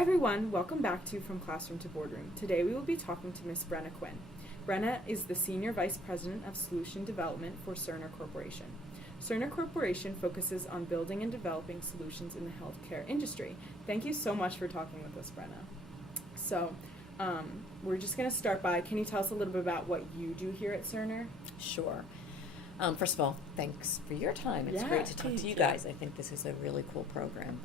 Hi everyone, welcome back to From Classroom to Boardroom. Today we will be talking to Miss Brenna Quinn. Brenna is the Senior Vice President of Solution Development for Cerner Corporation. Cerner Corporation focuses on building and developing solutions in the healthcare industry. Thank you so much for talking with us, Brenna. So, we're just going to start by, can you tell us a little bit about what you do here at Cerner? Sure. First of all, thanks for your time. It's great to talk to you guys. I think this is a really cool program.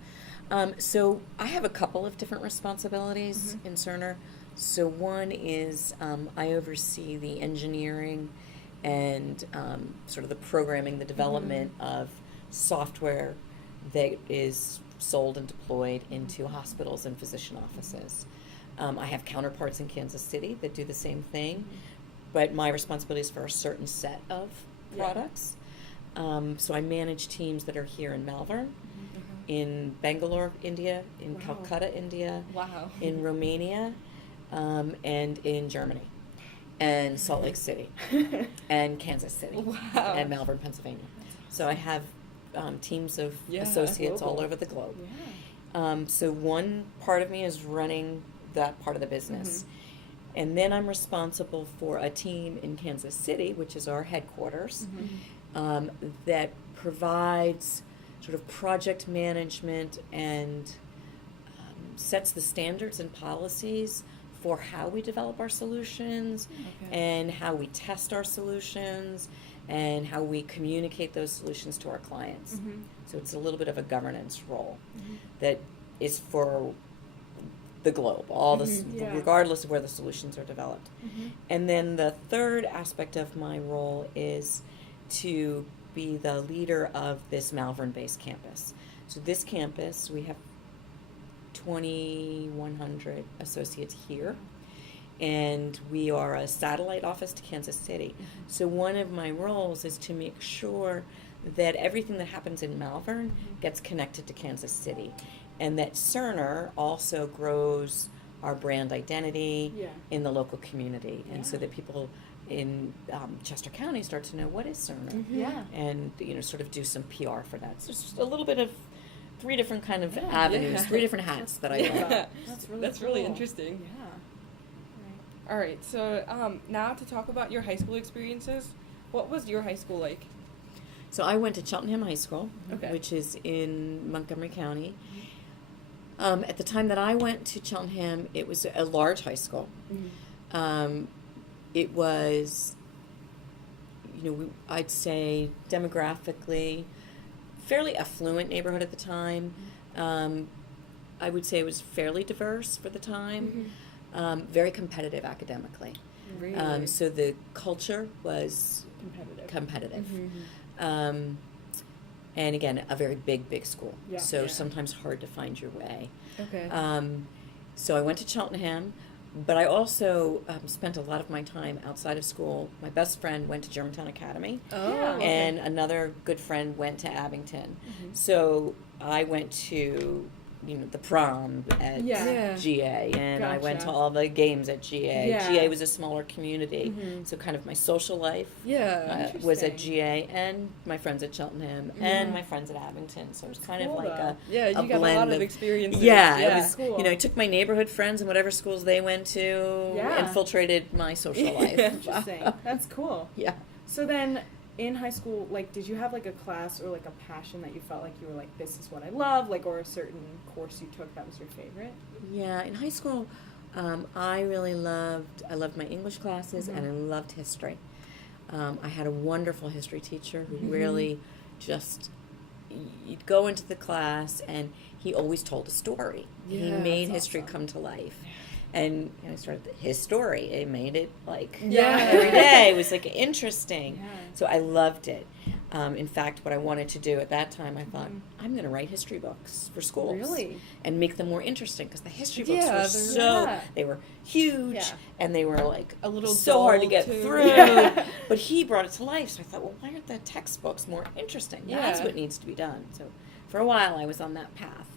So I have a couple of different responsibilities in Cerner. So one is I oversee the engineering and sort of the programming, the development of software that is sold and deployed into hospitals and physician offices. I have counterparts in Kansas City that do the same thing, but my responsibility is for a certain set of products. So I manage teams that are here in Malvern, in Bangalore, India, in Calcutta, India, in Romania, and in Germany, and Salt Lake City, and Kansas City, and Malvern, Pennsylvania. So I have teams of associates all over the globe. So one part of me is running that part of the business. And then I'm responsible for a team in Kansas City, which is our headquarters, that provides sort of project management and sets the standards and policies for how we develop our solutions and how we test our solutions and how we communicate those solutions to our clients. So it's a little bit of a governance role that is for the globe, all this, regardless of where the solutions are developed. And then the third aspect of my role is to be the leader of this Malvern-based campus. So this campus, we have 2,100 associates here, and we are a satellite office to Kansas City. So one of my roles is to make sure that everything that happens in Malvern gets connected to Kansas City, and that Cerner also grows our brand identity in the local community, and so that people in Chester County start to know what is Cerner, and sort of do some PR for that. So it's just a little bit of three different kind of avenues, three different hats that I wear. That's really interesting. All right, so now to talk about your high school experiences. What was your high school like? So I went to Cheltenham High School, which is in Montgomery County. At the time that I went to Cheltenham, it was a large high school. It was, I'd say demographically, fairly affluent neighborhood at the time. I would say it was fairly diverse for the time, very competitive academically. Really? So the culture was competitive. And again, a very big school. So sometimes hard to find your way. So I went to Cheltenham, but I also spent a lot of my time outside of school. My best friend went to Germantown Academy, and another good friend went to Abington. So I went to the prom at GA, and I went to all the games at GA. GA was a smaller community, so kind of my social life was at GA, and my friends at Cheltenham, and my friends at Abington. So it was kind of like a you got a lot of experiences. It was cool. I took my neighborhood friends and whatever schools they went to, infiltrated my social life. Interesting. That's cool. So then, in high school, did you have a class or a passion that you felt like you were this is what I love, or a certain course you took that was your favorite? Yeah, in high school, I loved my English classes, and I loved history. I had a wonderful history teacher who really just, you'd go into the class and he always told a story. He made history come to life. And I started his story. It made it every day. It was interesting. So I loved it. In fact, what I wanted to do at that time, I thought, I'm going to write history books for schools. Really? And make them more interesting, because the history books were they were huge, and they were a little so hard to get through. But he brought it to life. So I thought, well, why aren't the textbooks more interesting? That's what needs to be done. So for a while, I was on that path.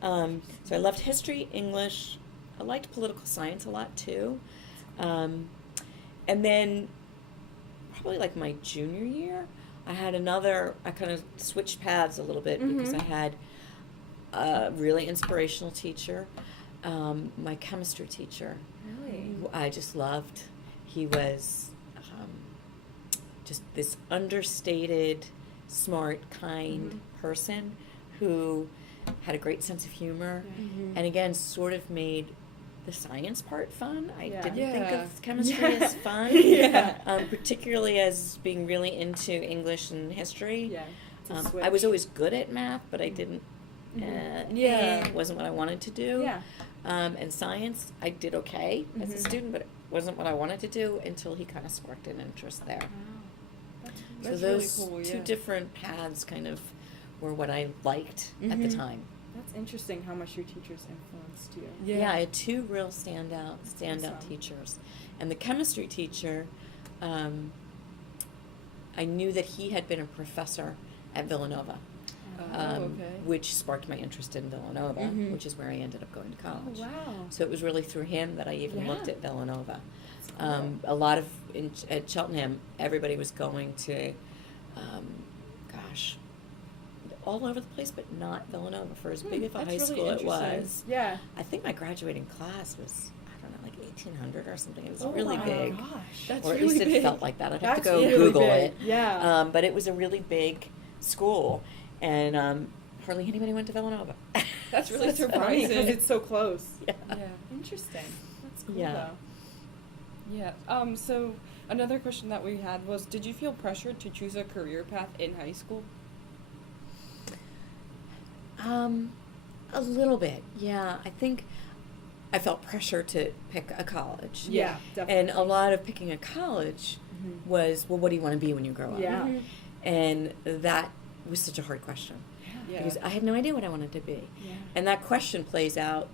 So I loved history, English. I liked political science a lot too. And then probably my junior year, I kind of switched paths a little bit because I had a really inspirational teacher My chemistry teacher, Really? who I just loved. He was just this understated, smart, kind person who had a great sense of humor, and again, sort of made the science part fun. I didn't think of chemistry as fun, particularly as being really into English and history. I was always good at math, but I didn't. It wasn't what I wanted to do. And science, I did okay as a student, but it wasn't what I wanted to do until he kind of sparked an interest there. Wow. So That's those really cool, two different paths kind of were what I liked at the time. That's interesting how much your teachers influenced you. Yeah, I had two real standout Awesome. teachers. And the chemistry teacher, I knew that he had been a professor at Villanova, which sparked my interest in Villanova, which is where I ended up going to college. Oh, wow. So it was really through him that I even looked at Villanova. Cool. A lot of, at Cheltenham, everybody was going to, all over the place, but not Villanova. For as big of a high school it was. Yeah. I think my graduating class was, I don't know, like 1,800 or something. It was Oh really my big. gosh. That's or at really least it big. felt like that. I'd have to That's go really Google big. it. Yeah. But it was a really big school, and hardly anybody went to Villanova. That's really Funny surprising. because it's so close. Yeah. Interesting. That's cool Yeah. though. Yeah. So another question that we had was, did you feel pressured to choose a career path in high school? A little bit, yeah. I think I felt pressure to pick a college. Yeah, definitely. And a lot of picking a college was, well, what do you want to be when you grow up? Yeah. And that was such a hard question. Yeah. Because I had no idea what I wanted to be. Yeah. And that question plays out,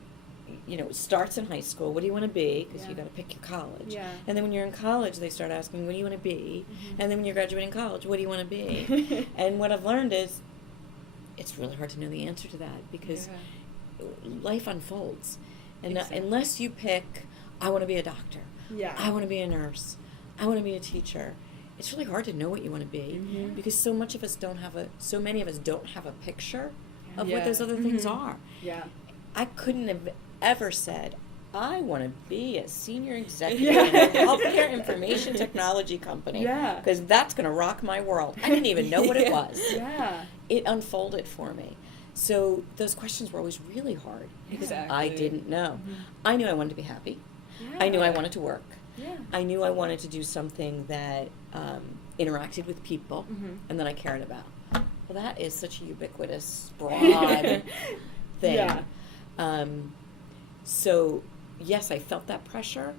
it starts in high school. What do you want to be? Because Yeah. you got to pick your college. Yeah. And then when you're in college, they start asking, what do you want to be? And then when you're graduating college, what do you want to be? And what I've learned is, it's really hard to know the answer to that because life unfolds. And unless you pick, I want to be a doctor. Yeah. I want to be a nurse. I want to be a teacher. It's really hard to know what you want to be because so many of us don't have a picture of what those other things are. Yeah. I couldn't have ever said, I want to be a senior executive in a healthcare information technology company. Yeah. Because that's going to rock my world. I didn't even know what it was. Yeah. It unfolded for me. So those questions were always really hard because I didn't know. I knew I wanted to be happy. Yeah. I knew I wanted to work. Yeah. I knew I wanted to do something that interacted with people and that I cared about. Well, that is such a ubiquitous, broad thing. Yeah. So, yes, I felt that pressure.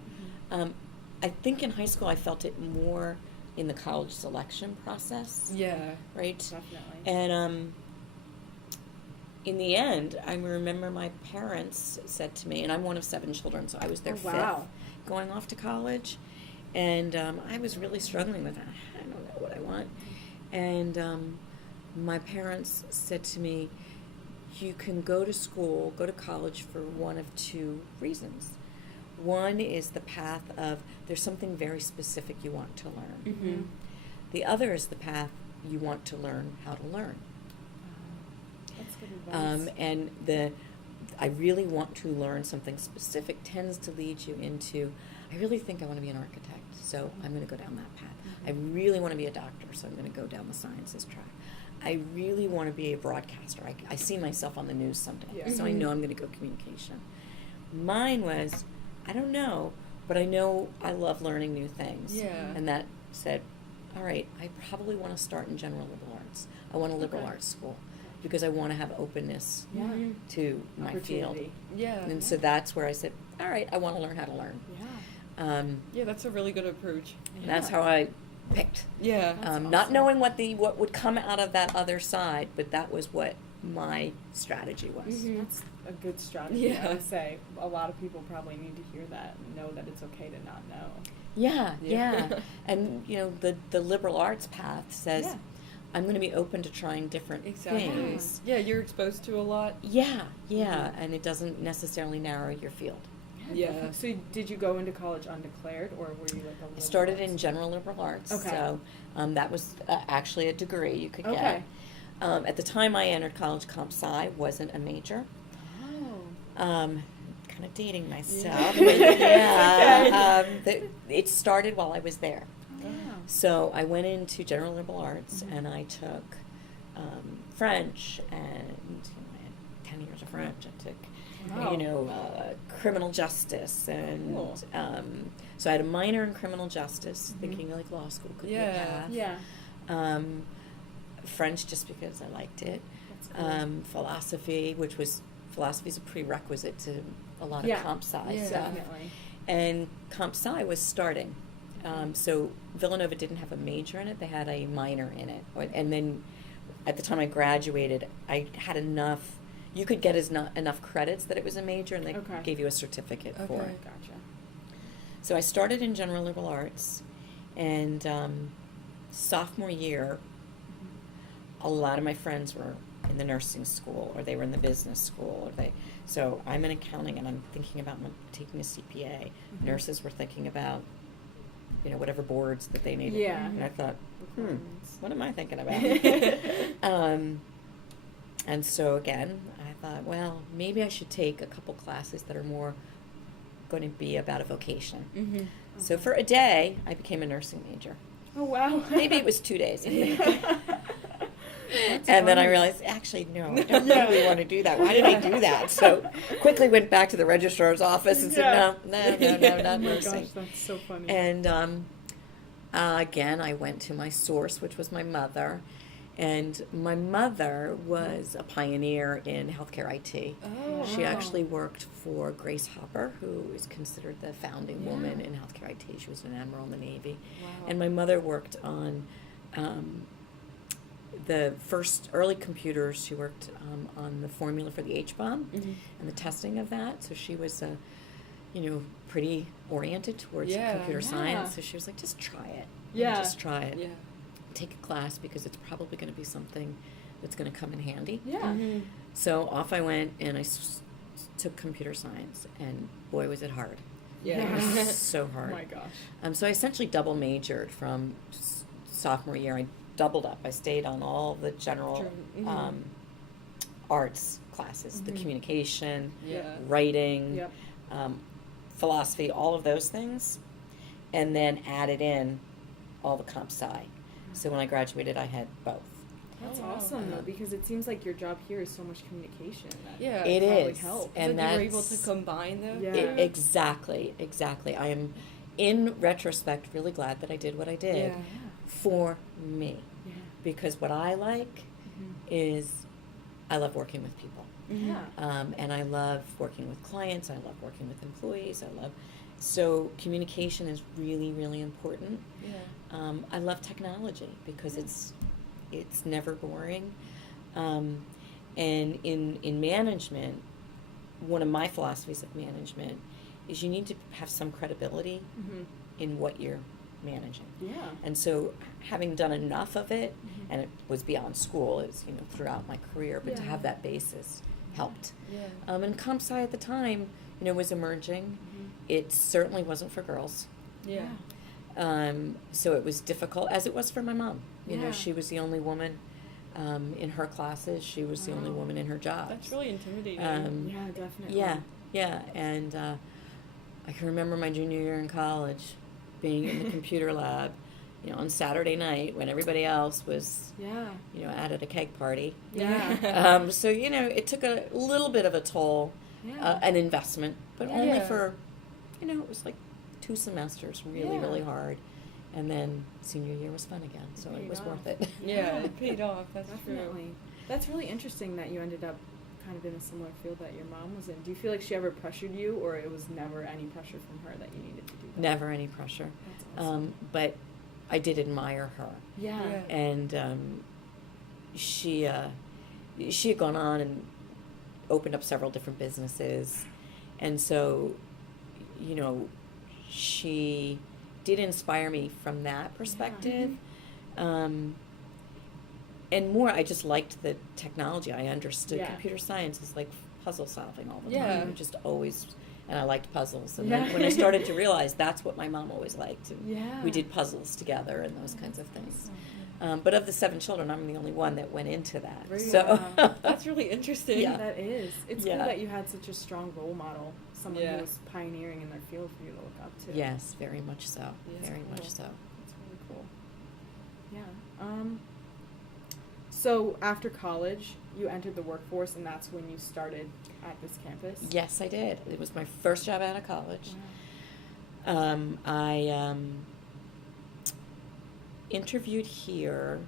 I think in high school I felt it more in the college selection process. Yeah. Right? Definitely. And in the end, I remember my parents said to me, and I'm one of 7 children, so I was their fifth going off to college. And I was really struggling with that. I don't know what I want. And my parents said to me, you can go to college for one of 2 reasons. One is the path of there's something very specific you want to learn. The other is the path you want to learn how to learn. That's good advice. And I really want to learn something specific tends to lead you into, I really think I want to be an architect, so I'm going to go down that path. I really want to be a doctor, so I'm going to go down the sciences track. I really want to be a broadcaster. I see myself on the news someday, so I know I'm going to go communication. Mine was, I don't know, but I know I love learning new things. Yeah. And that said, all right, I probably want to start in general liberal arts. I want a liberal arts school because I want to have openness to my field. Yeah. And so that's where I said, all right, I want to learn how to learn. Yeah. Yeah, that's a really good approach. And that's how I picked. Yeah. Not knowing what would come out of that other side, but that was what my strategy was. That's a good strategy. Yeah. I would say a lot of people probably need to hear that and know that it's okay to not know. Yeah. And the liberal arts path says I'm going to be open to trying different things. Yeah, you're exposed to a lot. Yeah, and it doesn't necessarily narrow your field. Yeah. So did you go into college undeclared, or were you like a liberal I started arts? in general liberal arts. Okay. So that was actually a degree you could Okay. get. At the time I entered college, comp sci wasn't a major. Oh. Kind kind of dating myself. Yeah. It started while I was there. Oh. So I went into general liberal arts, and I took French, and I had 10 years of French. I took, criminal justice, and Cool. so I had a minor in criminal justice, thinking like law school could be a path. Yeah. French just because I liked it. That's cool. Philosophy is a prerequisite to a lot of comp sci Yeah. stuff. Definitely. And comp sci was starting. So Villanova didn't have a major in it, they had a minor in it. And then at the time I graduated, I had enough, you could get enough credits that it was a major, and they gave you a certificate for it. Gotcha. So I started in general liberal arts, and sophomore year, a lot of my friends were in the nursing school, or they were in the business school, so I'm in accounting, and I'm thinking about taking a CPA. Nurses were thinking about, whatever boards that they needed. Yeah. And I thought, what am I thinking about? And so again, I thought, well, maybe I should take a couple classes that are more going to be about a vocation. Mm-hmm. So for a day, I became a nursing major. Oh, wow. Maybe it was 2 days. That's And then I funny. realized, actually, no, I don't really want to do that. Why did I do that? So quickly went back to the registrar's office and said, no, not Oh my nursing. gosh, that's so funny. And again, I went to my source, which was my mother. And my mother was a pioneer in healthcare IT. Oh, She wow. actually worked for Grace Hopper, who is considered the founding woman in healthcare IT. She was an admiral in the Navy. Wow. And my mother worked on the first early computers. She worked on the formula for the H-bomb and the testing of that. So she was, pretty oriented towards computer science. So she was like, just try it. Yeah. Just try it. Yeah. Take a class, because it's probably going to be something that's going to come in handy. Yeah. Mm-hmm. So off I went, and I took computer science, and boy, was it hard. Yeah. It was so hard. Oh my gosh. So I essentially double majored from sophomore year. I doubled up. I stayed on all the general arts classes, the communication, Yeah. writing, Yep. philosophy, all of those things, and then added in all the comp sci. So when I graduated, I had both. That's Oh, wow. awesome, though, because it seems like your job here is so much communication. That Yeah. It probably is, helps. and Like you were able that's to combine them. Yeah. Exactly. I am, in retrospect, really glad that I did what I did Yeah. for me, Yeah. because what I like is I love working with people, Yeah. and I love working with clients. I love working with employees. So communication is really, really important. Yeah. I love technology because it's never boring. And in management, one of my philosophies of management is you need to have some credibility in what you're managing. Yeah. And so having done enough of it, and it was beyond school, it's throughout my career, but to Yeah. have that basis helped. Yeah. And comp sci at the time, was emerging. It certainly wasn't for girls. Yeah. So it was difficult, as it was for my mom. Yeah. She was the only woman in her classes. She was the only Wow. woman in her job. That's really intimidating. Yeah, definitely. Yeah. And I can remember my junior year in college being in the computer lab, on Saturday night when everybody else was, Yeah. out at a cake party. Yeah. So, it took a little bit of a toll, Yeah. an investment, but only Yeah. for, it was like 2 semesters, really, Yeah. really hard. And then senior year was fun again, so it Paid was off. worth it. Yeah, it paid off. That's Definitely. true. That's really interesting that you ended up kind of in a similar field that your mom was in. Do you feel like she ever pressured you, or it was never any pressure from her that you needed to do that? Never any pressure. That's awesome. But I did admire her. Yeah. And she had gone on and opened up several different businesses. And so, she did inspire me from that perspective. And more, I just liked the technology. I understood Yeah. computer science is like puzzle solving all the Yeah. time. Just always, and I liked puzzles. And Yeah. then when I started to realize that's what my mom always liked, and Yeah. we did puzzles together and those kinds of things. Awesome. But of the 7 children, I'm the only one that went into that. Really? So Wow. That's really interesting. Yeah. That is. It's Yeah. cool that you had such a strong role model someone Yeah. who was pioneering in their field for you to look up to. Yes, very much so. Yeah. Very Cool. much so. That's really cool. Yeah. So after college, you entered the workforce, and that's when you started at this campus? Yes, I did. It was my first job out of college. Wow. I interviewed here.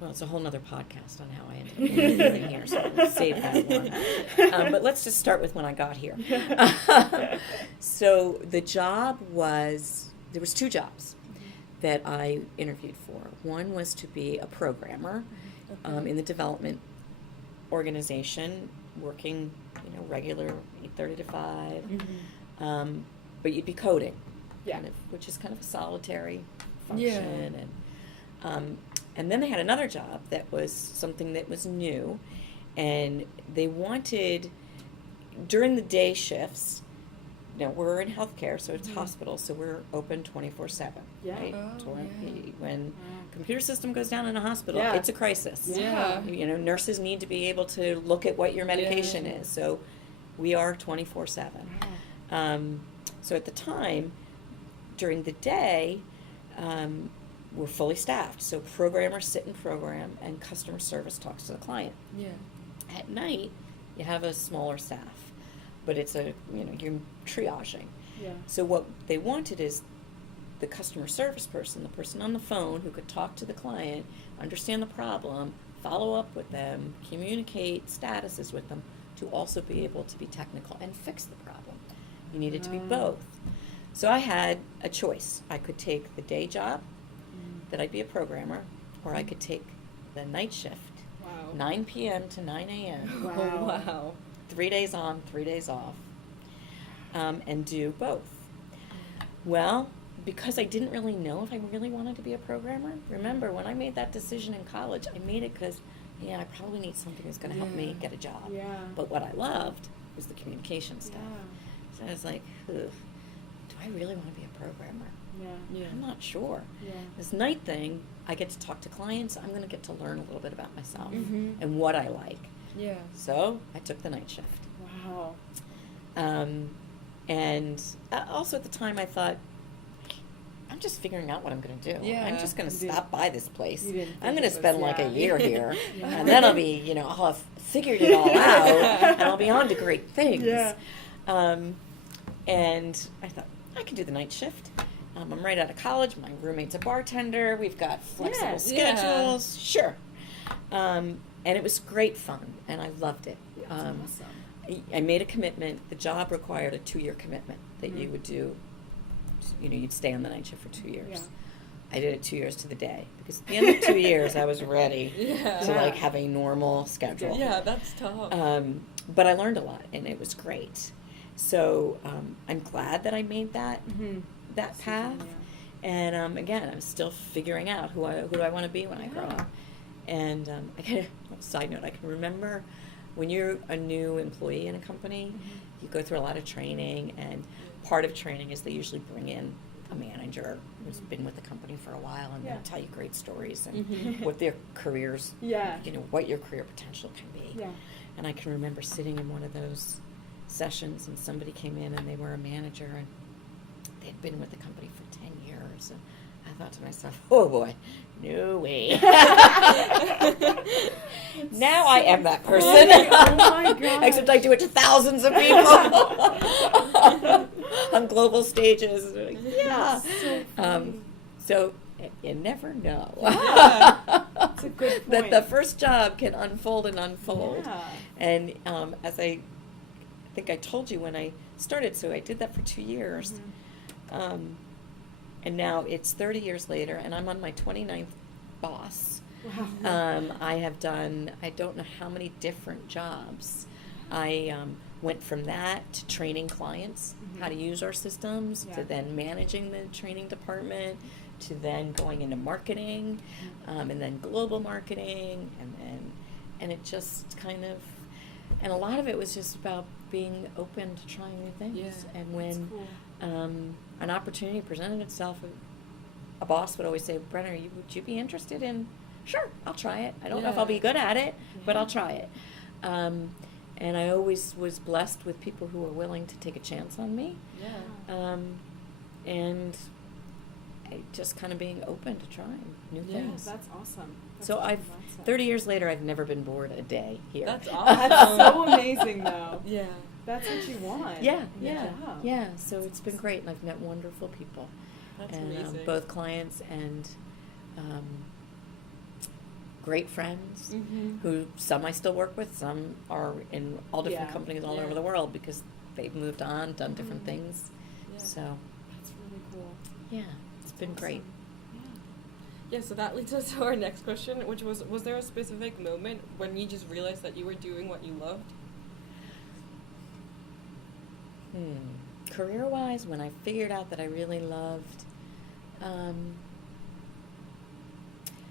Well, it's a whole nother podcast on how I ended up interviewing here, so we'll save that one. But let's just start with when I got here. So the job was, there was 2 jobs that I interviewed for. One was to be a programmer in the development organization, working, regular 8:30 to 5. Mm-hmm. But you'd be coding, Yeah. kind of, which is kind of a solitary function. And then they had another job that was something that was new, and they wanted, during the day shifts, we're in healthcare, so it's hospital, so we're open 24/7. Yeah. Right? Oh, So yeah. when Wow. computer system goes down in a hospital, Yeah. it's a crisis. Yeah. Nurses need to be able to look at what your medication Yeah. is. So we are 24/7. Wow. So at the time, during the day, we're fully staffed. So programmers sit and program, and customer service talks to the client. Yeah. At night, you have a smaller staff, but it's you're triaging. Yeah. So what they wanted is the customer service person, the person on the phone who could talk to the client, understand the problem, follow up with them, communicate statuses with them, to also be able to be technical and fix the problem. You needed to be both. So I had a choice. I could take the day job, that I'd be a programmer, or I could take the night shift, Wow. 9 p.m. to 9 a.m., Wow. Oh, wow. 3 days on, 3 days off, and do both. Well, because I didn't really know if I really wanted to be a programmer, remember when I made that decision in college, I made it because, I probably need something that's going to help me get a job. Yeah. But what I loved was the communication stuff. Yeah. So I was like, ugh, do I really want to be a programmer? Yeah. Yeah. I'm not sure. Yeah. This night thing, I get to talk to clients. I'm going to get to learn a little bit about myself Mhm. and what I like. Yeah. So I took the night shift. Wow. And also at the time I thought, I'm just figuring out what I'm going to do. Yeah. I'm just going to You didn't- stop by this place. you didn't I'm think going it to spend was- like a yeah. year here. Yeah. And then I'll be, I'll have figured it all out. And I'll be on to great things. Yeah. And I thought, I can do the night shift. I'm right out of college. My roommate's a bartender. We've got flexible Yeah. schedules. Sure. And it was great fun, and I loved it. That's awesome. I made a commitment. The job required a 2-year commitment that you Mhm. would do. You'd stay on the night shift for 2 years. Yeah. I did it 2 years to the day because at the end of 2 years, I was ready Yeah. to have a normal schedule. Yeah, that's tough. But I learned a lot, and it was great. So I'm glad that I made that Mm-hmm. that path. And again, I'm still figuring out who do I want to be when I grow up. And side note, I can remember when you're a new employee in a company, you go through a lot of training, and part of training is they usually bring in a manager who's been with the company for a while, and Yeah. they'll tell you great stories and Mhm. what their careers, Yeah. what your career potential can be. Yeah. And I can remember sitting in one of those sessions, and somebody came in and they were a manager, and they'd been with the company for 10 years. And I thought to myself, oh boy, no way. Now I am that person. Oh my gosh. Except I do it to thousands of people on global stages. Yeah. So funny. So you never know. Yeah. That's a good That point. the first job can unfold and unfold. Yeah. And as I think I told you when I started, so I did that for 2 years. Mm-hmm. And now it's 30 years later, and I'm on my 29th boss. Wow. I have done, I don't know how many different jobs. I went from that to training clients how to use our systems, Yeah. to then managing the training department, to then going into marketing, and then global marketing, and it just kind of, and a lot of it was just about being open to trying new things. Yeah. And when That's cool. an opportunity presented itself, a boss would always say, Brenna, would you be interested in, sure, I'll try it. I don't know if I'll be good at it, but I'll try it. And I always was blessed with people who were willing to take a chance on me. Yeah. And just kind of being open to trying new things. That's awesome. That's So awesome mindset. 30 years later, I've never been bored a day here. That's awesome. That's so amazing, though. Yeah. That's what you want. Yeah, Good yeah, job. yeah. So it's been great, and I've met wonderful people. That's and amazing. both clients and great friends Mm-hmm. who some I still work with, some are in all different Yeah. companies all Yeah. over the world because they've moved on, done different Mhm. things. Yeah. So That's really cool. yeah, it's been great. Awesome. Yeah, so that leads us to our next question, which was there a specific moment when you just realized that you were doing what you loved? Career-wise, when I figured out that I really loved,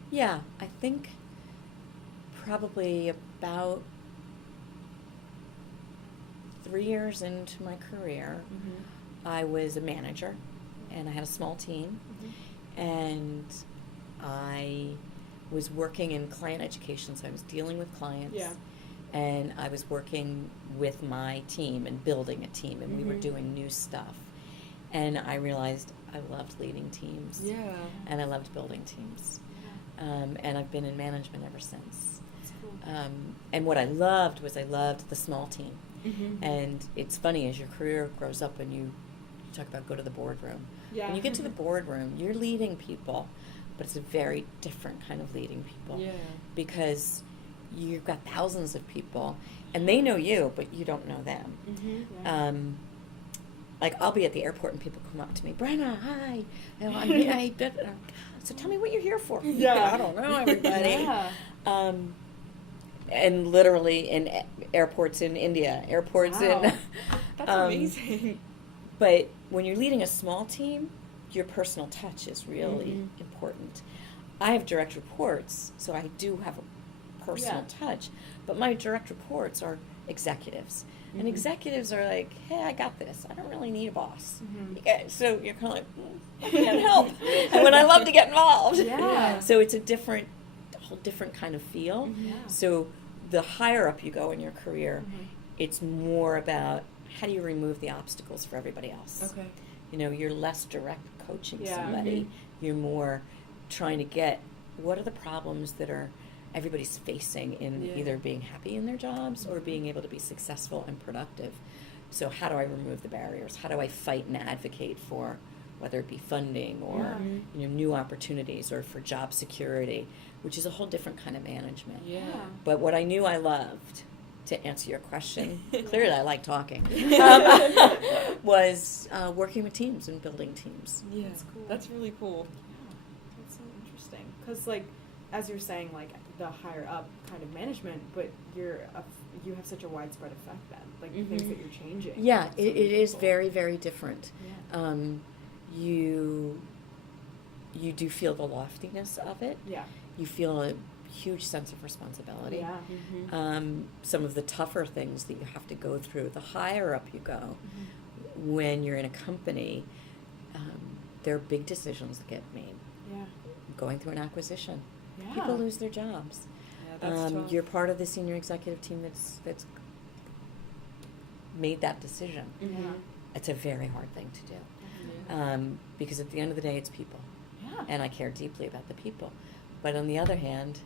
yeah, I think probably about 3 years into my career, Mm-hmm. I was a manager, and I had a small team, and I was working in client education, so I was dealing with clients. Yeah. And I was working with my team and building a team, and we were Mhm. doing new stuff. And I realized I loved leading teams. Yeah. And I loved building teams. And I've been in management ever since. That's cool. And what I loved was I loved the small team. Mm-hmm. And it's funny, as your career grows up, and you talk about go to the boardroom. Yeah. When you get to the boardroom, you're leading people, but it's a very different kind of leading people. Yeah. Because you've got thousands of people, and they know you, but you don't know them. Mm-hmm. Yeah. Like, I'll be at the airport, and people come up to me, Brenna, hi. I'm here. So tell me what you're here for. Yeah. I don't know everybody. Yeah. And literally in airports in India, airports Wow. in... That's amazing. But when you're leading a small team, your personal touch is really Mhm. important. I have direct reports, so I do have a personal Yeah. touch. But my direct reports are executives. And Mhm. executives are like, hey, I got this. I don't really need a boss. Mhm. Yeah, so you're kind of like, I can't help. And when I love to get involved. Yeah. So it's a whole different kind of feel. Mhm. Yeah. So the higher up you go in your career, Mhm. it's more about how do you remove the obstacles for everybody else. Okay. You know, you're less direct coaching Yeah. somebody. Mhm. You're more trying to get what are the problems that are everybody's facing in Yeah. either being happy in their jobs or being able to be successful and productive. So how do I remove the barriers? How do I fight and advocate for whether it be funding or Yeah. Mhm. new opportunities or for job security, which is a whole different kind of management. Yeah. But what I knew I loved, to answer your question, clearly I like talking, was working with teams and building teams. Yeah. That's cool. That's really cool. Yeah, that's so interesting. Because, like, as you're saying, like, the higher up kind of management, but you have such a widespread effect then, like, the things Mhm. that you're changing. Yeah, That's so it is beautiful. very, very different. Yeah. You do feel the loftiness of it. Yeah. You feel a huge sense of responsibility. Yeah. Mm-hmm. Some of the tougher things that you have to go through, the higher up you go, Mhm. when you're in a company, there are big decisions that get made. Yeah. Going through an acquisition, Yeah. people lose their jobs. Yeah, that's tough. You're part of the senior executive team that's made that decision. Mhm. It's a very hard thing to do. Yeah. Because at the end of the day, it's people. Yeah. And I care deeply about the people. But on the other hand,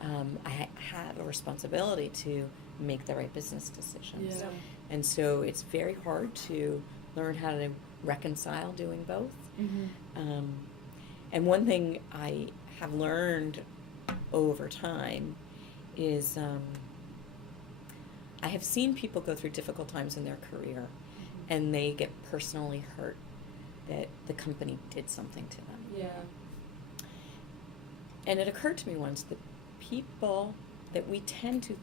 I have a responsibility to make the right business decisions. Yeah. And so it's very hard to learn how to reconcile doing both. Mm-hmm. And one thing I have learned over time is I have seen people go through difficult times in their career, and they get personally hurt that the company did something to them. Yeah. And it occurred to me once that people that we tend to,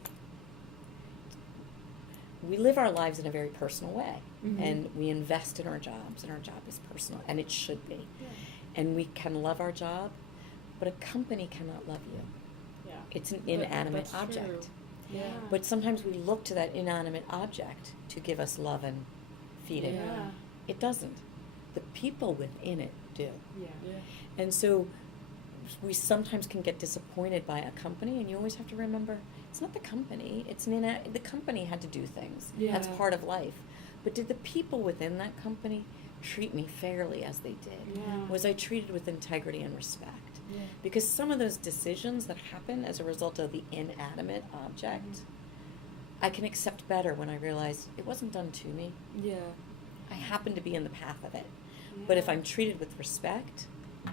we live our lives in a very personal way, Mhm. and we invest in our jobs, and our job is personal, and it should be. Yeah. And we can love our job, but a company cannot love you. Yeah. It's an But inanimate that's object. true. Yeah. But sometimes we look to that inanimate object to give us love and feeding. Yeah. It doesn't. The people within it do. Yeah. Yeah. And so we sometimes can get disappointed by a company, and you always have to remember it's not the company. The company had to do things. Yeah. That's part of life. But did the people within that company treat me fairly as they did? Yeah. Was I treated with integrity and respect? Yeah. Because some of those decisions that happen as a result of the inanimate object, I can accept better when I realize it wasn't done to me. Yeah. I happen to be in the path of it. But if I'm treated with respect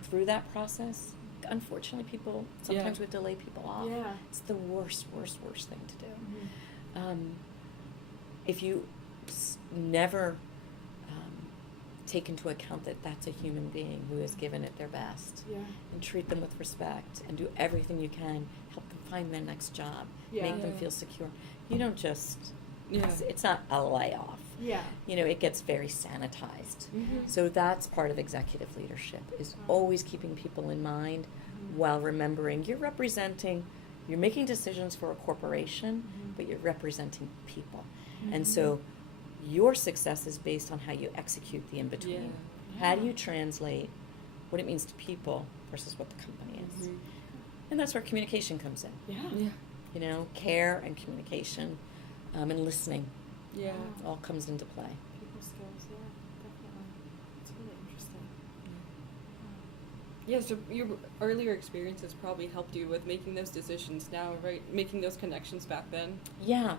through that process, unfortunately people sometimes would delay people off. Yeah. It's the worst thing to do. Mm-hmm. If you never take into account that that's a human being who has given it their best, and treat them with respect and do everything you can, help them find their next job, make them feel secure. You don't just, it's not a layoff. Yeah. It gets very sanitized. Mm-hmm. So that's part of executive leadership, is always keeping people in mind while remembering you're making decisions for a corporation, but you're representing people. And so your success is based on how you execute the in-between. How do you translate what it means to people versus what the company is? And that's where communication comes in. Yeah. Care and communication, and listening. Yeah. All comes into play. People skills, definitely. It's really interesting. Yeah, so your earlier experiences probably helped you with making those decisions now, right? Making those connections back then. Yeah.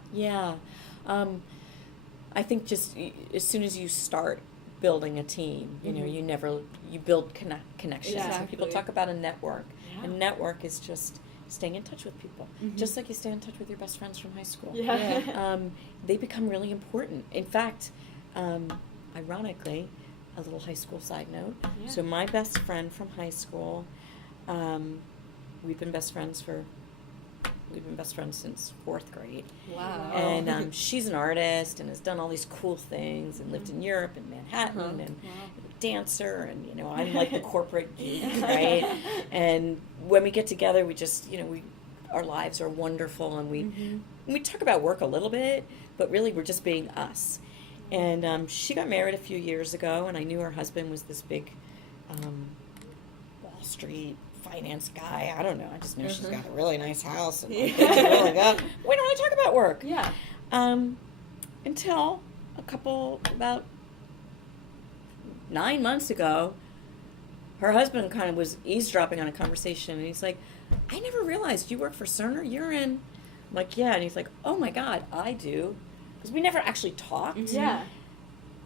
I think just as soon as you start building a team, you build connections. Exactly. And people talk about a network. A network is just staying in touch with people, just like you stay in touch with your best friends from high school. They become really important. In fact, ironically, a little high school side note. So my best friend from high school, we've been best friends since 4th grade. Wow. And she's an artist and has done all these cool things and lived in Europe and Manhattan and a dancer, and I'm like the corporate geek, right? And when we get together, we just our lives are wonderful, and we talk about work a little bit, but really we're just being us. And she got married a few years ago, and I knew her husband was this big Wall Street finance guy. I don't know. I just know she's got a really nice house. And we don't really talk about work. Yeah. Until about 9 months ago, her husband kind of was eavesdropping on a conversation, and he's like, I never realized you work for Cerner. You're in. I'm like, yeah. And he's like, oh my God, I do. Because we never actually talked. Yeah.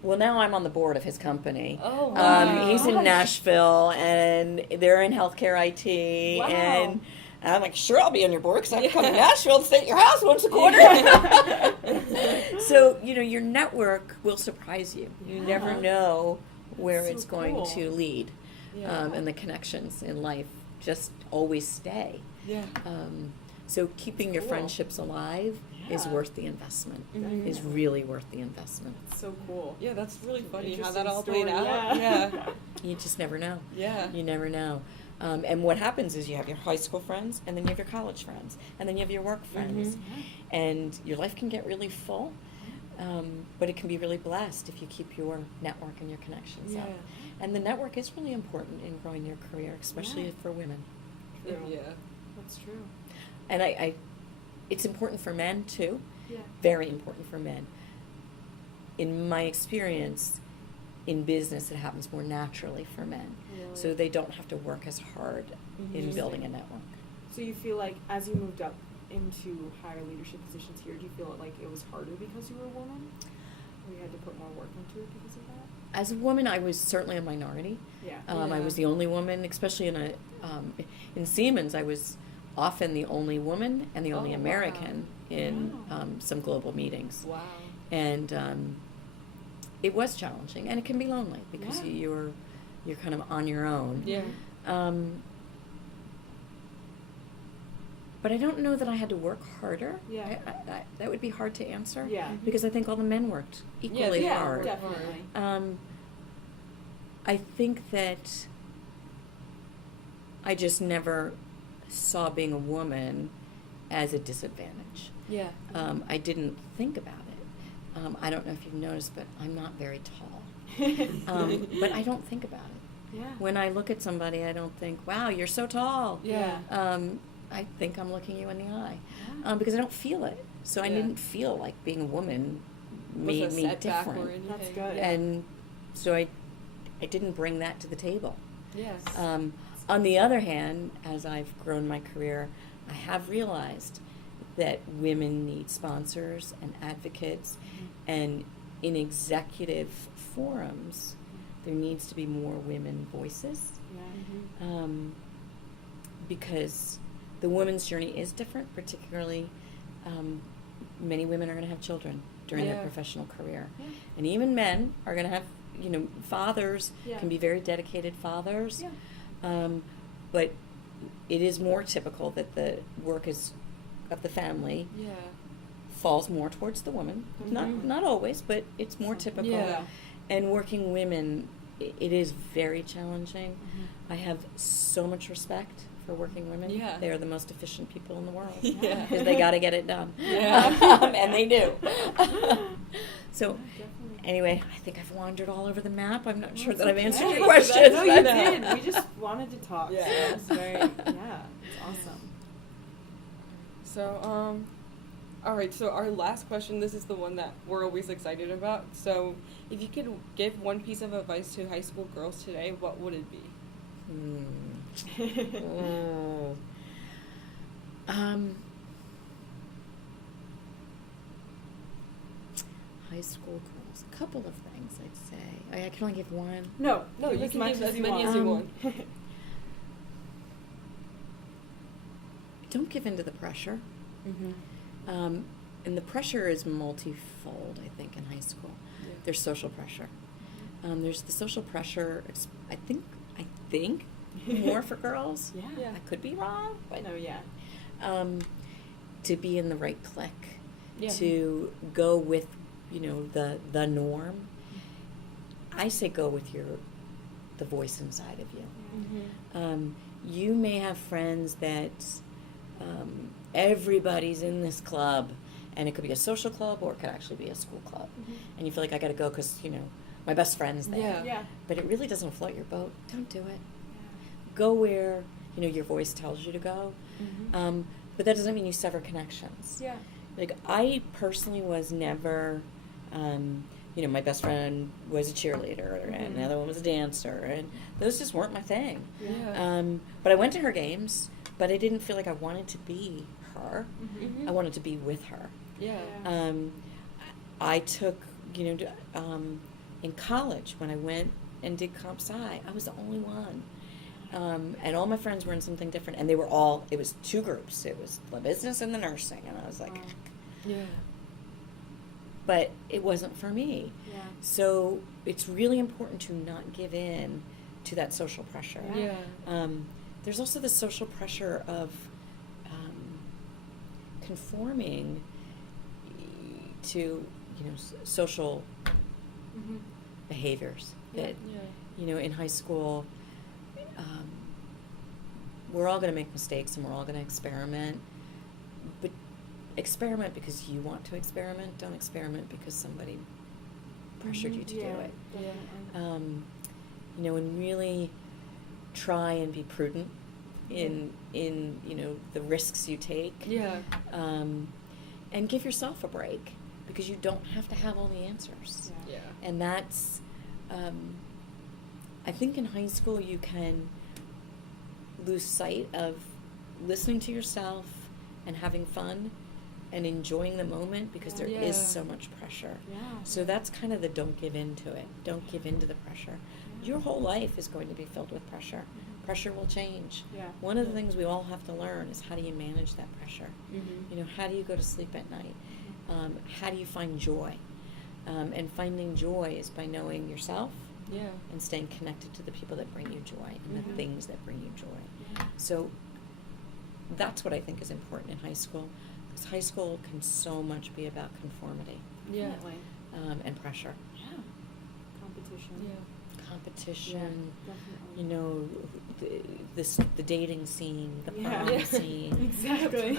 Well, now I'm on the board of his company. Oh, wow. He's in Nashville, and they're in healthcare IT. Wow. And I'm like, sure, I'll be on your board because I come to Nashville to stay at your house once a quarter. So, your network will surprise you. You never know where it's going to lead. And the connections in life just always stay. Yeah. So keeping your friendships alive is worth the investment, is really worth the investment. It's so cool. Yeah, that's really funny how Interesting that all story, played out. yeah. You just never know. Yeah. You never know. And what happens is you have your high school friends, and then you have your college friends, and then you have your work friends. And your life can get really full, but it can be really blessed if you keep your network and your connections up. And the network is really important in growing your career, especially for women. True. Yeah. That's true. And it's important for men too. Yeah. Very important for men. In my experience, in business, it happens more naturally for men. Really? So they don't have to work as hard in building a network. So you feel like as you moved up into higher leadership positions here, do you feel like it was harder because you were a woman? Or you had to put more work into it because of that? As a woman, I was certainly a minority. Yeah. I was the only woman, especially in Siemens. I was often the only woman and the only American in some global meetings. Wow. And it was challenging, and it can be lonely because you're kind of on your own. Yeah. But I don't know that I had to work harder. Yeah. That would be hard to answer. Yeah. Because I think all the men worked equally hard. Definitely. I think that I just never saw being a woman as a disadvantage. Yeah. I didn't think about it. I don't know if you've noticed, but I'm not very tall. But I don't think about it. Yeah. When I look at somebody, I don't think, wow, you're so tall. Yeah. I think I'm looking you in the eye, because I don't feel it. So I didn't feel like being a woman made me different. That's good. And so I didn't bring that to the table. Yes. On the other hand, as I've grown my career, I have realized that women need sponsors and advocates, and in executive forums, there needs to be more women voices, because the woman's journey is different. Particularly, many women are going to have children during their professional career, and even men are going to have, fathers can be very dedicated fathers, but it is more typical that the work of the family falls more towards the woman. Not always, but it's more typical. Yeah. And working women, it is very challenging. I have so much respect for working women. Yeah. They are the most efficient people in the world. Yeah. Because they got to get it done. Yeah. And they do. So, anyway, I think I've wandered all over the map. I'm not sure that I've answered your questions. No, you did. We just wanted to talk. Yeah. So it was very, it's awesome. So, all right, so our last question, this is the one that we're always excited about. So, if you could give one piece of advice to high school girls today, what would it be? High school girls. A couple of things, I'd say. I can only give one. No, you as can much give as as you many want. as you want. Don't give in to the pressure. And the pressure is multifold, I think, in high school. Yeah. There's social pressure. There's the social pressure, I think more for girls. Yeah. I could be wrong, but No, to be in the right clique, Yeah. to go with, the norm. I say go with the voice inside of you. You may have friends that everybody's in this club, and it could be a social club or it could actually be a school club, and you feel like I got to go because my best friend's there. Yeah. But it really doesn't float your boat. Don't do it. Go where your voice tells you to go. But that doesn't mean you sever connections. Yeah. Like, I personally was never, my best friend was a cheerleader, and the other one was a dancer, and those just weren't my thing. Yeah. But I went to her games, but I didn't feel like I wanted to be her. Mhm. I wanted to be with her. Yeah. I took, in college, when I went and did comp sci, I was the only one. And all my friends were in something different, and it was two groups. It was the business and the nursing, and I was like, Yeah. but it wasn't for me. Yeah. So it's really important to not give in to that social pressure. Yeah. There's also the social pressure of conforming to, social behaviors. That, in high school, we're all going to make mistakes and we're all going to experiment. But experiment because you want to experiment. Don't experiment because somebody pressured you to do it. Definitely. And really try and be prudent in the risks you take. Yeah. And give yourself a break because you don't have to have all the answers. Yeah. And that's, I think in high school you can lose sight of listening to yourself and having fun and enjoying the moment because there is so much pressure. Yeah. So that's kind of the don't give in to it. Don't give in to the pressure. Your whole life is going to be filled with pressure. Pressure will change. Yeah. One of the things we all have to learn is how do you manage that pressure? Mm-hmm. How do you go to sleep at night? How do you find joy? And finding joy is by knowing yourself Yeah. and staying connected to the people that bring you joy and the things that bring you joy. Yeah. So that's what I think is important in high school. Because high school can so much be about conformity Yeah. Definitely. and pressure. Yeah. Competition. Yeah. Competition, Definitely. the dating scene, the prom Yeah. scene. Exactly.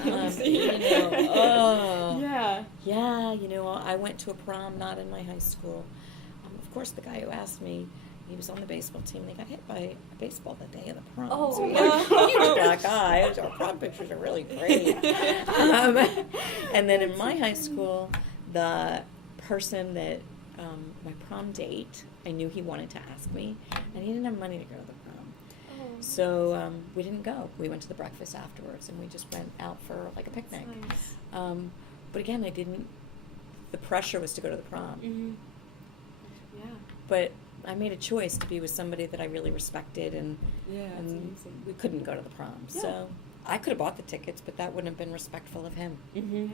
Yeah, I went to a prom not in my high school. Of course, the guy who asked me, he was on the baseball team, and he got hit by a baseball the day of the prom. Oh, so yeah. huge black guy. Our prom pictures are really great. And then in my high school, the person that, my prom date, I knew he wanted to ask me, and he didn't have money to go to the prom. Oh. So we didn't go. We went to the breakfast afterwards, and we just went out for like a picnic. Nice. But again, the pressure was to go to the prom. Mm-hmm. Yeah. But I made a choice to be with somebody that I really respected, and Yeah. That's amazing. we couldn't go to the prom. Yeah. So I could have bought the tickets, but that wouldn't have been respectful of him. Mm-hmm.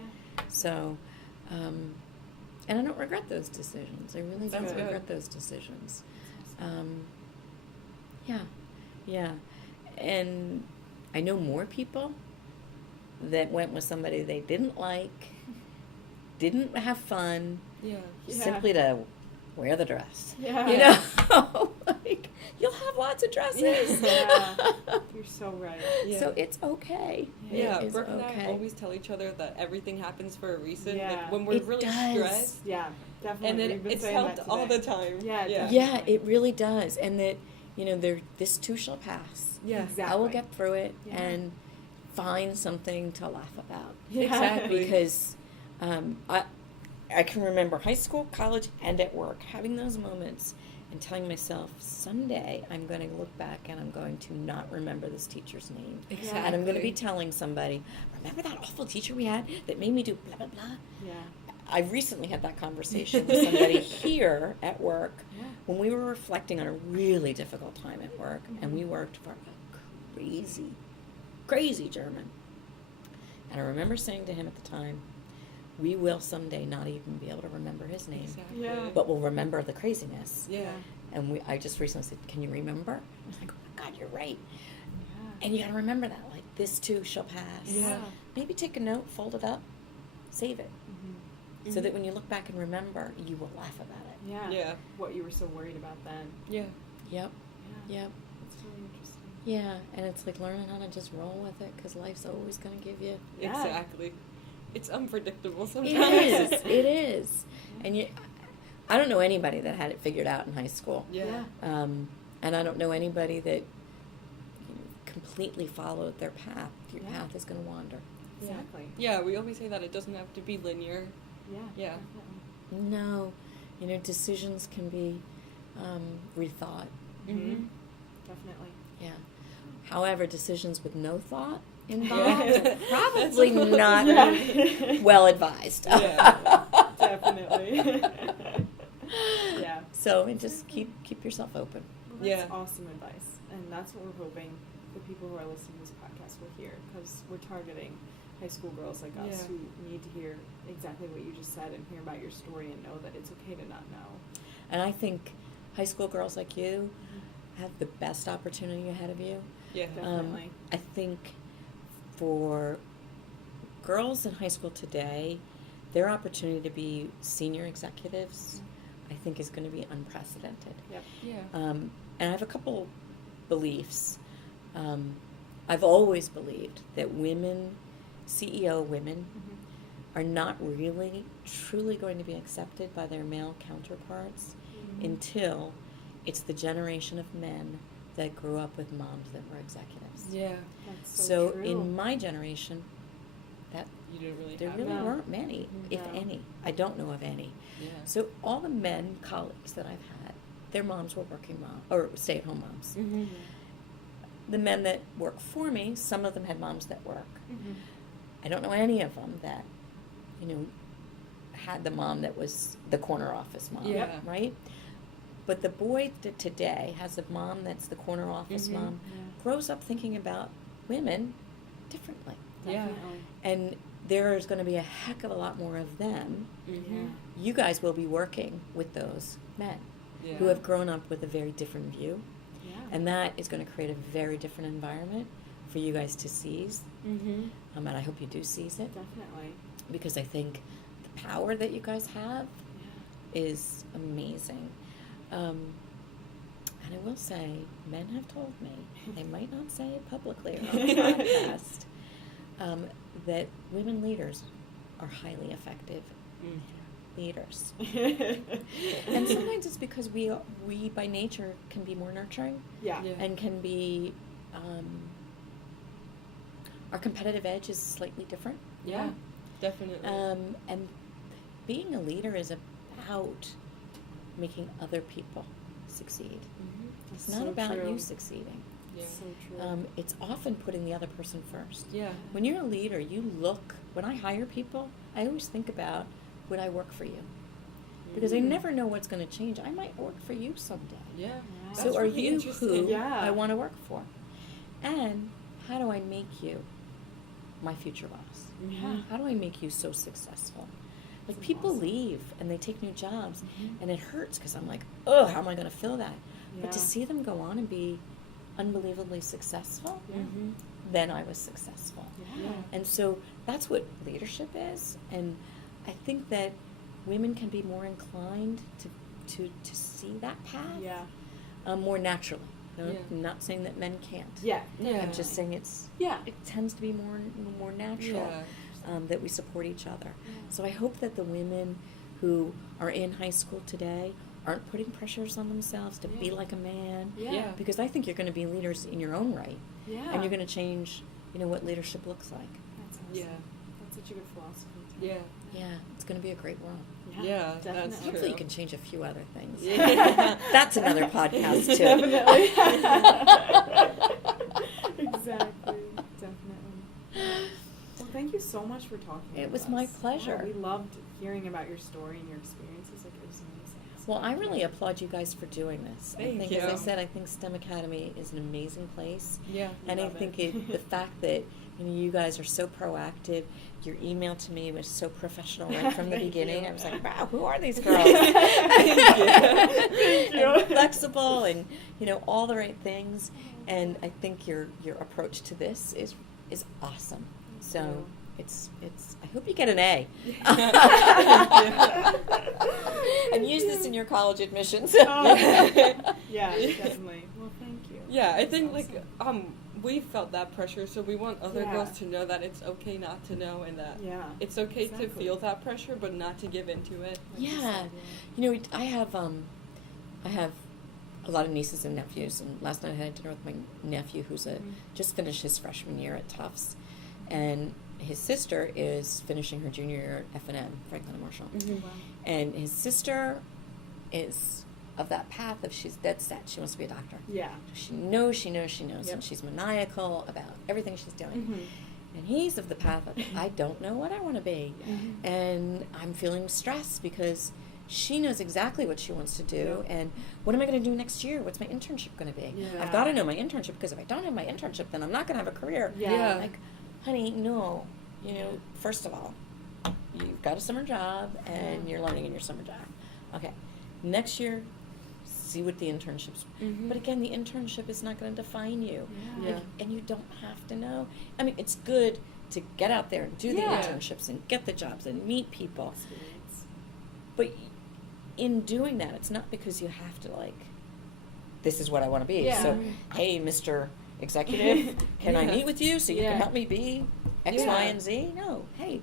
So, and I don't regret those decisions. I really That's don't good. regret those decisions. Yeah. And I know more people that went with somebody they didn't like, didn't have fun, Yeah. simply to wear the dress. Yeah. You know, like, you'll have lots of dresses. Yeah. You're so right. Yeah. So it's okay. Yeah, It is Brooke and okay. I always tell each other that everything happens for a reason. Yeah. Like when we're It really does. stressed, Yeah, definitely. and then We've been it's saying helped that all today. the time. Yeah, yeah, Yeah, it really does. And that, this too shall pass. yeah. Exactly. I will get through it Yeah. and find something to laugh about. Yeah. Exactly. Because I can remember high school, college, and at work having those moments and telling myself, someday I'm going to look back and I'm going to not remember this teacher's name. Exactly. And I'm going to be telling somebody, remember that awful teacher we had that made me do blah, blah, blah? Yeah. I recently had that conversation with somebody here at work Yeah. when we were reflecting on a really difficult time at work, and we worked for a crazy German. And I remember saying to him at the time, we will someday not even be able to remember his name, Exactly. Yeah. but we'll remember the craziness. Yeah. And I just recently said, can you remember? I was like, oh my God, you're right. Yeah. And you got to remember that, like, this too shall pass. Yeah. Maybe take a note, fold it up, save it, Mhm. so that when you look back and remember, you will laugh about it. Yeah. Yeah. What you were so worried about then. Yeah. Yep, Yeah. yep. That's really interesting. Yeah, and it's like learning how to just roll with it, because life's always going to give you. Yeah. Exactly. It's unpredictable sometimes. It is, it is. And I don't know anybody that had it figured out in high school. Yeah. And I don't know anybody that completely followed their path. Your Yeah. path is going to wander. Exactly. Yeah, we always say that it doesn't have to be linear. Yeah. Yeah. Definitely. No, decisions can be rethought. Mm-hmm. Definitely. Yeah. However, decisions with no thought Yeah. involved are probably That's- not Yeah. well advised. Yeah. Definitely. Yeah. So and just keep yourself open. Well, that's Yeah. awesome advice. And that's what we're hoping the people who are listening to this podcast will hear, because we're targeting high school girls like us Yeah. who need to hear exactly what you just said and hear about your story and know that it's okay to not know. And I think high school girls like you have the best opportunity ahead of you. Yeah. Definitely. I think for girls in high school today, their opportunity to be senior executives, I think, is going to be unprecedented. Yep. Yeah. And I have a couple beliefs. I've always believed that women, CEO women, are not really, truly going to be accepted by their male counterparts until it's the generation of men that grew up with moms that were executives. Yeah. That's So true. in my generation, that You didn't really there have really No. weren't many, if No. any. I don't know of any. Yeah. So all the men colleagues that I've had, their moms were working mom or stay-at-home moms. Mm-hmm. The men that work for me, some of them had moms that work. Mhm. I don't know any of them that, had the mom that was the corner office mom, Yeah. right? But the boy that today has a mom that's the corner office Mhm. mom, Yeah. grows up thinking about women differently. Yeah. Definitely. And there is going to be a heck of a lot more of them. Mm-hmm. Yeah. You guys will be working with those men Yeah. who have grown up with a very different view. Yeah. And that is going to create a very different environment for you guys to seize. Mm-hmm. And I hope you do seize it, Definitely. because I think the power that you guys have Yeah. is amazing. And I will say, men have told me, they might not say it publicly or on the podcast, that women leaders are highly effective leaders. And sometimes it's because we by nature can be more nurturing Yeah. and can be, our competitive edge is slightly different. Yeah, definitely. And being a leader is about making other people succeed. It's That's not so about true. you succeeding. Yeah. So true. It's often putting the other person first. Yeah. When you're a leader, when I hire people, I always think about, would I work for you? Because I never know what's going to change. I might work for you someday. Yeah. Yeah. So That's are really you interesting. who Yeah. I want to work for? And how do I make you my future boss? Yeah. How do I make you so successful? Like, That's people awesome. leave and they take new jobs, Mhm. and it hurts because I'm like, oh, how am I going to fill that? But to Yeah. see them go on and be unbelievably successful, Yeah. then I was successful. Yeah. And so that's what leadership is. And I think that women can be more inclined to see that path Yeah. more naturally. You know, Yeah. I'm not saying that men can't. Yeah. Yeah. I'm just saying it tends to be more natural. Yeah. That we support each other. So I hope that the women who are in high school today aren't putting pressures on themselves to be Yeah. like a man. Yeah. Because I think you're going to be leaders in your own right. Yeah. And you're going to change, what leadership looks like. That's awesome. Yeah. That's such a good philosophy. Yeah. Yeah, it's going to be a great world. Yeah, that's definitely. true. Hopefully you can change a few other things. Yeah. That's another podcast, too. Definitely. Exactly. Definitely. Well, thank you so much for talking. It with was us. my pleasure. Yeah, we loved hearing about your story and your experiences. Like, it was amazing. So Well, I thank really you. applaud you guys for doing this. I Thank think, you. as I said, I think STEM Academy is an amazing place. Yeah. And I Love think it. the fact that you guys are so proactive, your email to me was so professional right from the Thank beginning. you. I was like, wow, who are these girls? Thank you. Thank you. And flexible and all the right things. And I think your approach to this is awesome. So you. it's I hope you get an A. And use this in your college admissions. Yeah, definitely. Well, thank you. Yeah, I That's think awesome. we felt that pressure, so we want other Yeah. girls to know that it's okay not to know, and that Yeah. it's okay to Exactly. feel that pressure, but not to give into it. Like you Yeah. said, I have a lot of nieces and nephews, and last night I had dinner with my nephew who's just finished his freshman year at Tufts, and his sister is finishing her junior year at F&M, Franklin and Marshall. Mhm. Wow. And his sister is of that path of she's dead set. She wants to be a doctor. Yeah. She knows, Yep. and she's maniacal about everything she's doing. Mm-hmm. And he's of the path of, I don't know what I want to be. Mhm. And I'm feeling stressed because she knows exactly what she wants to do. Yeah. And what am I going to do next year? What's my internship going to be? Yeah. I've got to know my internship, because if I don't have my internship, then I'm not going to have a career. Yeah. Yeah. Like, honey, no. First of all, you've got a summer job and you're learning in your summer job. Okay. Next year, see what the internships. Mhm. But again, the internship is not going to define you. Yeah. Like, and you don't have to know. I mean, it's good to get out there and do the Yeah. internships and get the jobs and meet people. Experience. But in doing that, it's not because you have to, this is what I want to be. Yeah. So, hey, Mr. Executive, can I Yeah. meet with you so you Yeah. can help me be X, Yeah. Y, and Z? No. Hey,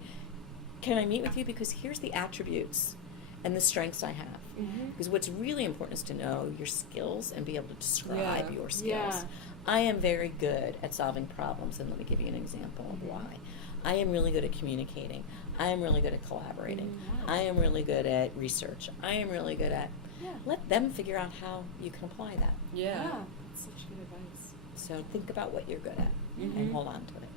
can I meet with you because here's the attributes and the strengths I have. Mhm. Because what's really important is to know your skills and be able to describe Yeah. your skills. Yeah. I am very good at solving problems, and let me give you an example of Mhm. why. I am really good at communicating. I am really good at collaborating. Mhm. I am really good at research. I am really good at. Yeah. Let them figure out how you can apply that. Yeah. That's such good advice. So think about what you're good at Mhm. and hold on to it.